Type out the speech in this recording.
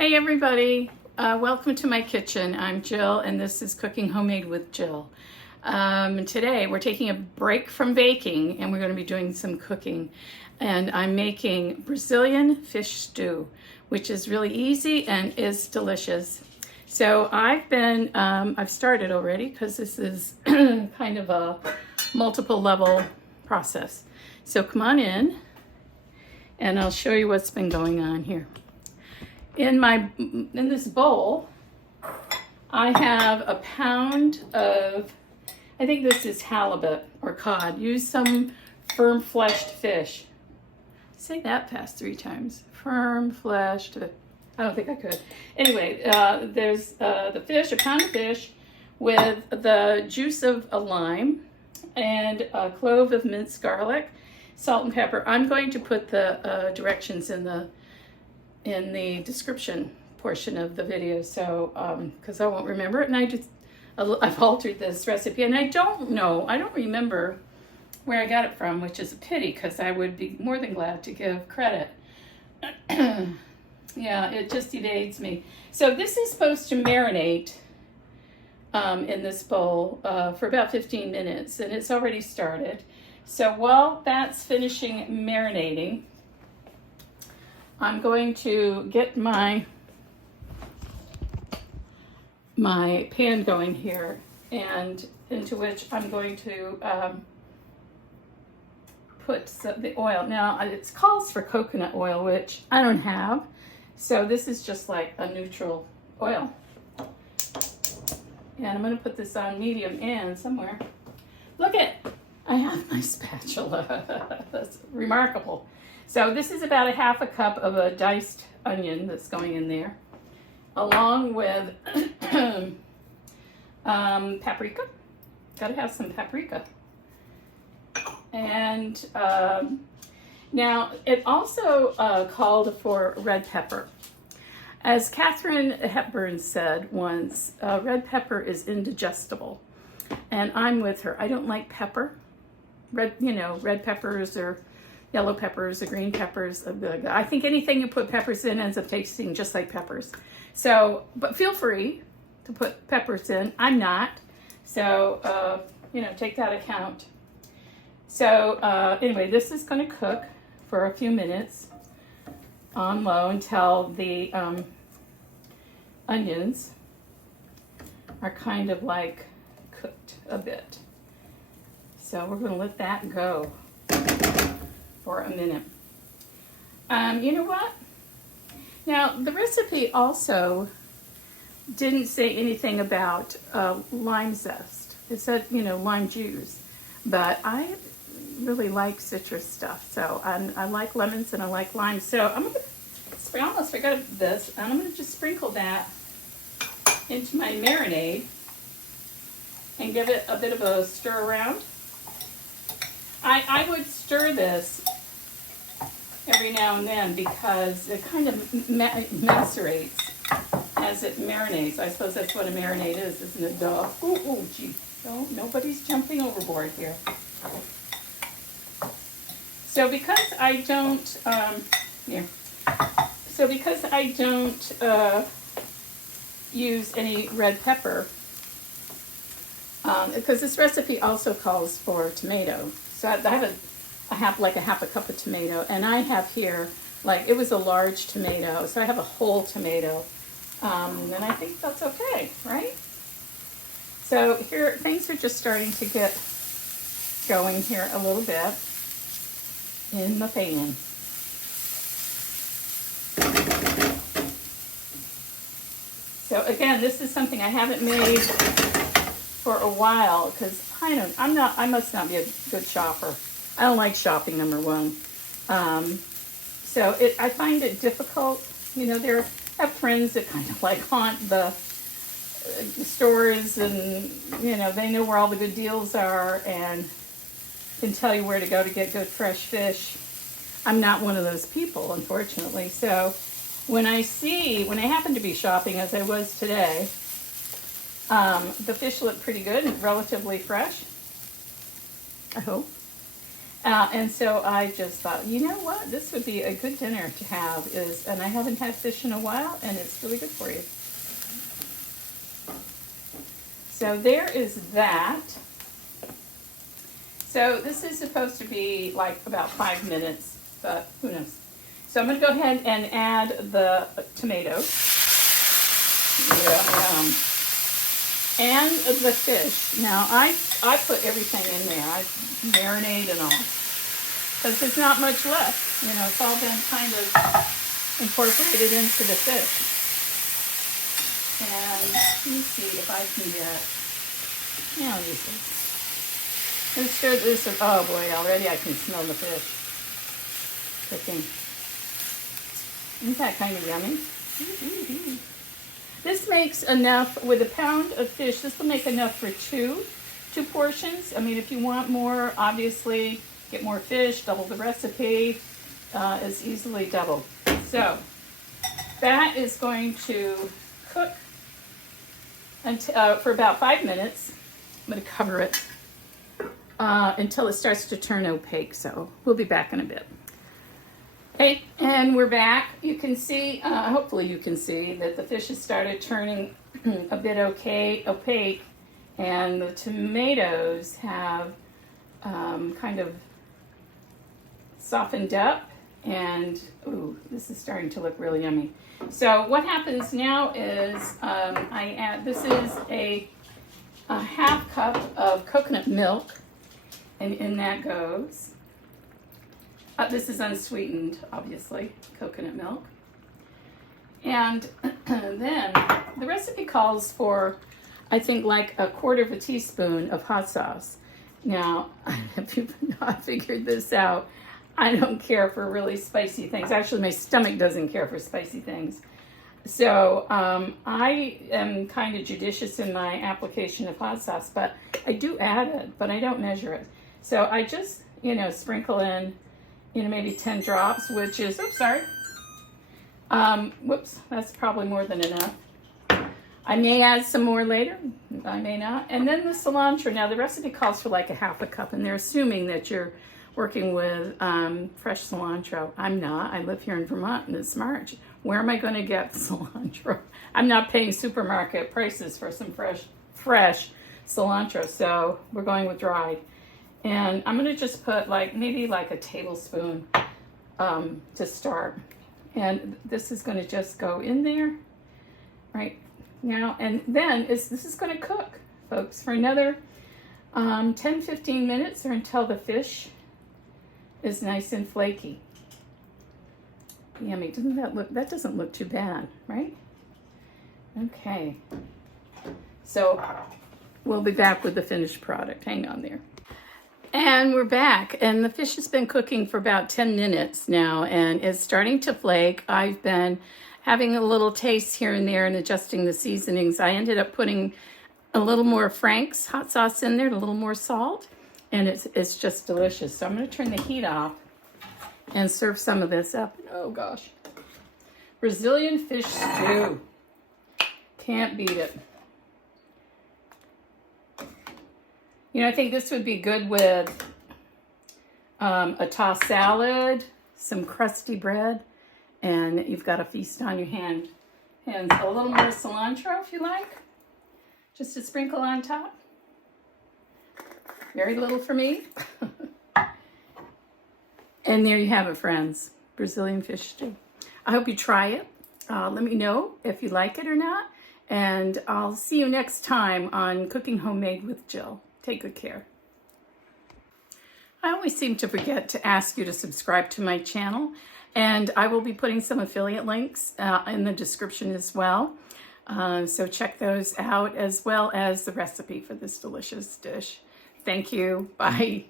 Hey everybody, welcome to my kitchen. I'm Jill and this is Cooking Homemade with Jill. Today we're taking a break from baking and we're going to be doing some cooking. And I'm making Brazilian fish stew, which is really easy and is delicious. So I've started already because this is kind of a multiple level process. So come on in and I'll show you what's been going on here. In this bowl, I have a pound of, I think this is halibut or cod. Use some firm fleshed fish. Say that fast 3 times. Firm fleshed. I don't think I could. Anyway, there's the fish, a pound of fish with the juice of a lime and a clove of minced garlic, salt and pepper. I'm going to put the directions in the description portion of the video, so because I won't remember it, and I've altered this recipe and I don't remember where I got it from, which is a pity because I would be more than glad to give credit. Yeah, it just evades me. So this is supposed to marinate in this bowl for about 15 minutes, and it's already started. So while that's finishing marinating, I'm going to get my pan going here, and into which I'm going to put the oil. Now it calls for coconut oil, which I don't have, so this is just like a neutral oil. And I'm going to put this on medium and somewhere. Look at, I have my spatula. That's remarkable. So this is about a half a cup of a diced onion that's going in there, along with paprika. Gotta have some paprika. And now it also called for red pepper. As Katharine Hepburn said once, red pepper is indigestible. And I'm with her. I don't like pepper. Red peppers or yellow peppers, the green peppers. I think anything you put peppers in ends up tasting just like peppers. So, but feel free to put peppers in. I'm not. So, take that account. So, anyway, this is going to cook for a few minutes on low until the onions are kind of like cooked a bit. So we're going to let that go for a minute. You know what? Now, the recipe also didn't say anything about lime zest. It said, lime juice. But I really like citrus stuff. So I like lemons and I like limes. So I'm going to, I almost forgot this. And I'm going to just sprinkle that into my marinade and give it a bit of a stir around. I would stir this every now and then because it kind of macerates as it marinates. I suppose that's what a marinade is, isn't it, duh? Ooh, gee. No, nobody's jumping overboard here. So because I don't, use any red pepper, because this recipe also calls for tomato. So I have like a half a cup of tomato, and I have here, it was a large tomato, so I have a whole tomato, and I think that's okay, right? So here, things are just starting to get going here a little bit in the pan. So again, this is something I haven't made for a while because I must not be a good shopper. I don't like shopping, number one. So I find it difficult. I have friends that kind of haunt the stores, and they know where all the good deals are and can tell you where to go to get good fresh fish. I'm not one of those people, unfortunately. So when I happen to be shopping, as I was today, the fish look pretty good and relatively fresh, I hope. And so I just thought, you know what, this would be a good dinner to have, and I haven't had fish in a while, and it's really good for you. So there is that. So this is supposed to be like about 5 minutes, but who knows. So I'm going to go ahead and add the tomatoes. And the fish. Now I put everything in there. I marinate and all. Because there's not much left. You know, it's all been kind of incorporated into the fish. And let me see if I can get, yeah, I'll use this. Let's stir this. Oh boy, already I can smell the fish cooking. Isn't that kind of yummy? This makes enough, with a pound of fish, this will make enough for two portions. I mean, if you want more, obviously, get more fish, double the recipe, is easily doubled. So, that is going to cook for about 5 minutes. I'm going to cover it until it starts to turn opaque, so we'll be back in a bit. Okay, and we're back. You can see, hopefully you can see, that the fish has started turning a bit opaque, and the tomatoes have kind of softened up, and ooh, this is starting to look really yummy. So what happens now is I add, this is a half cup of coconut milk, and in that goes, this is unsweetened, obviously, coconut milk. And then the recipe calls for, I think, like a quarter of a teaspoon of hot sauce. Now, if you've not figured this out, I don't care for really spicy things. Actually, my stomach doesn't care for spicy things. So I am kind of judicious in my application of hot sauce, but I do add it, but I don't measure it. So I just, sprinkle in, maybe 10 drops, which is, oops, sorry. Whoops, that's probably more than enough. I may add some more later, I may not. And then the cilantro. Now the recipe calls for like a half a cup, and they're assuming that you're working with fresh cilantro. I'm not. I live here in Vermont and it's March. Where am I going to get cilantro? I'm not paying supermarket prices for some fresh cilantro, so we're going with dried. And I'm going to just put maybe a tablespoon to start. And this is going to just go in there right now. And then this is going to cook, folks, for another 10-15 minutes, or until the fish is nice and flaky. Yummy. That doesn't look too bad, right? Okay. So we'll be back with the finished product. Hang on there. And we're back, and the fish has been cooking for about 10 minutes now, and it's starting to flake. I've been having a little taste here and there and adjusting the seasonings. I ended up putting a little more Frank's hot sauce in there, a little more salt, and it's just delicious. So I'm going to turn the heat off and serve some of this up. Oh gosh, Brazilian fish stew. Can't beat it. I think this would be good with a tossed salad, some crusty bread, and you've got a feast on your hands. A little more cilantro if you like, just a sprinkle on top. Very little for me. And there you have it, friends. Brazilian fish stew. I hope you try it. Let me know if you like it or not. And I'll see you next time on Cooking Homemade with Jill. Take good care. I always seem to forget to ask you to subscribe to my channel, and I will be putting some affiliate links in the description as well. So check those out, as well as the recipe for this delicious dish. Thank you. Bye.